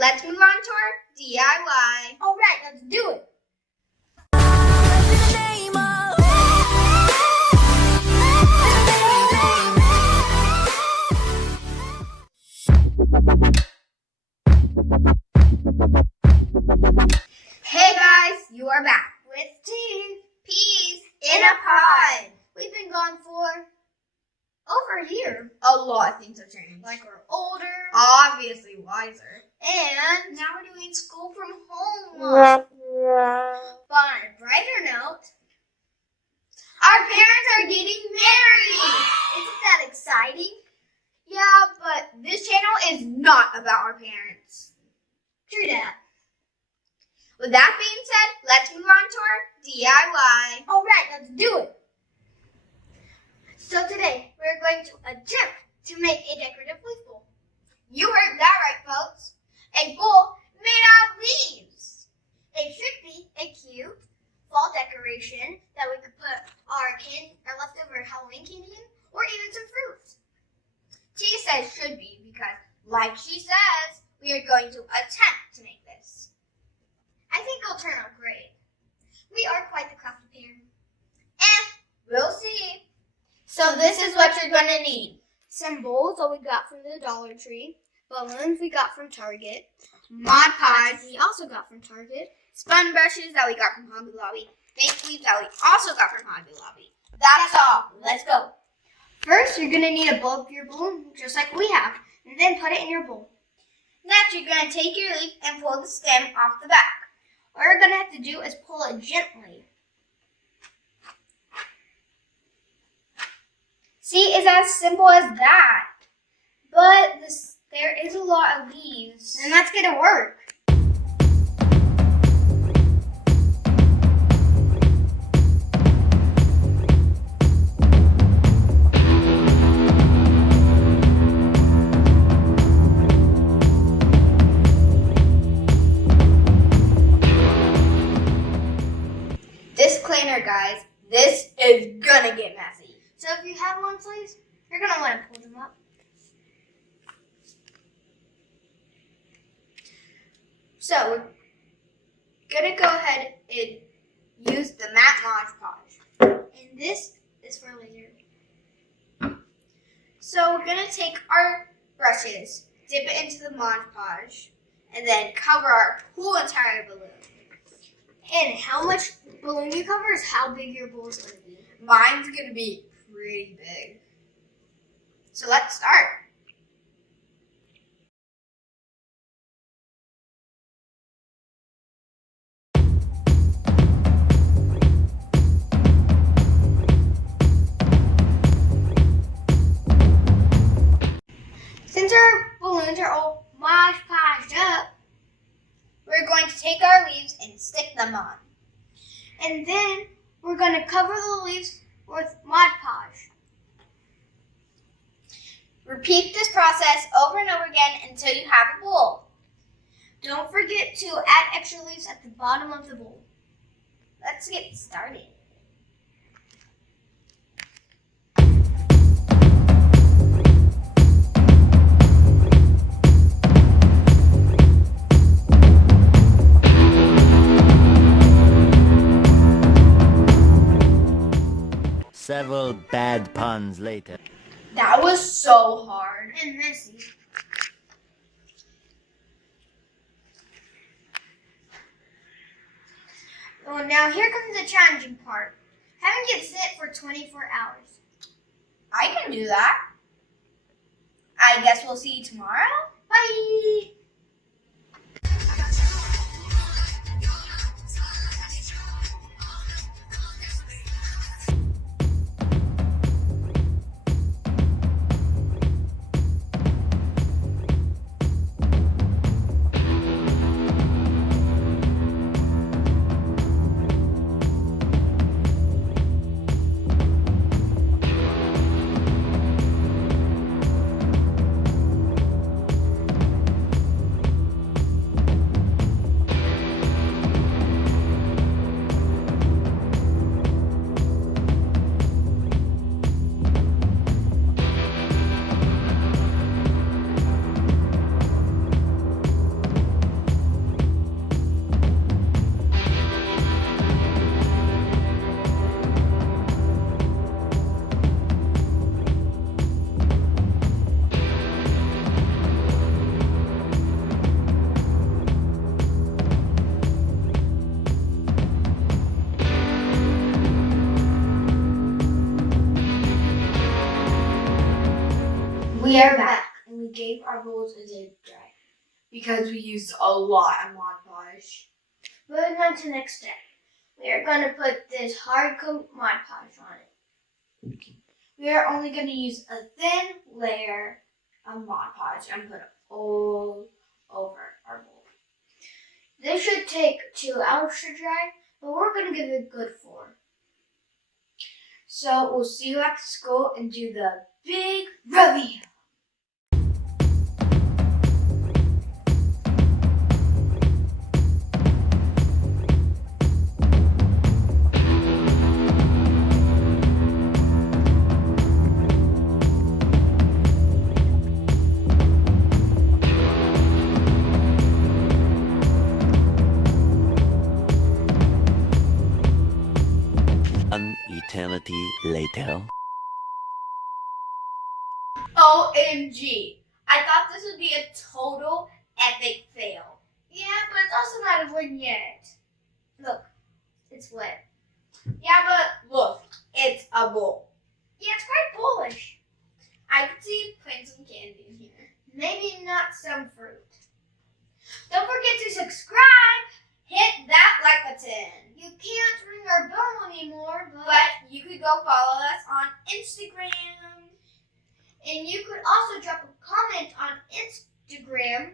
let's move on to our DIY. All right, let's do it. Hey guys, you are back With tea peas in a pod. We've been gone for over a year. A lot of things have changed. Like we're older. Obviously wiser. And now we're doing school from home. But on a brighter note, Our parents are getting married. isn't that exciting? Yeah, but this channel is not about our parents. True that. With that being said, let's move on to our DIY. All right, let's do it. So today, we're going to attempt to make a decorative leaf bowl. You heard that right, folks. A bowl made out of leaves. It should be a cute fall decoration that we could put our leftover Halloween candy in, or even some fruits. T says should be because, like she says, we are going to attempt to make this. I think it'll turn out great. We are quite the crafty pair. We'll see. So this is what you're going to need. Some bowls that we got from the Dollar Tree, balloons we got from Target, Mod Podge, we also got from Target, spun brushes that we got from Hobby Lobby, fake leaves that we also got from Hobby Lobby. That's all. Let's go. First, you're going to need a bowl of your balloon, just like we have, and then put it in your bowl. Next, you're going to take your leaf and pull the stem off the back. What you're going to have to do is pull it gently. See, it's as simple as that. But there is a lot of leaves. And that's going to work. Disclaimer, guys, this is gonna get messy. So if you have long sleeves, you're going to want to pull them up. So we're gonna go ahead and use the matte Mod Podge. And this is for later. So we're gonna take our brushes, dip it into the Mod Podge, and then cover our whole entire balloon. And how much balloon you cover is how big your bowl is going to be. Mine's gonna be pretty big. So let's start. Since our balloons are all Mod Podged up, We're going to take our leaves and stick them on. and then we're going to cover the leaves with Mod Podge. Repeat this process over and over again until you have a bowl. Don't forget to add extra leaves at the bottom of the bowl. Let's get started. Several bad puns later. That was so hard. And messy. Well, now here comes the challenging part. Having it sit for 24 hours. I can do that. I guess we'll see you tomorrow. Bye! We are back, and we gave our bowls a day to dry. Because we used a lot of Mod Podge. Moving on to the next step. We are going to put this hard coat Mod Podge on it. We are only going to use a thin layer of Mod Podge and put it all over our bowl. This should take 2 hours to dry, but we're going to give it a good 4. So we'll see you after school and do the big reveal. An eternity later. OMG. I thought this would be a total epic fail. Yeah, but it's also not a win yet. Look, it's wet. Yeah, but look, it's a bowl. Yeah, it's quite bullish. I could see putting some candy in here. Maybe not some fruit. Don't forget to subscribe. Hit that like button. You can't ring our bell anymore, But you could go follow us on Instagram. and you could also drop a comment on Instagram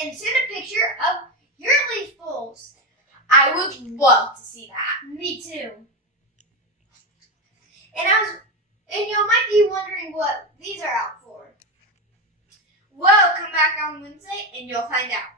and send a picture of your leaf bowls. I would love to see that. Me too. And you might be wondering what these are out for. Well, come back on Wednesday and you'll find out.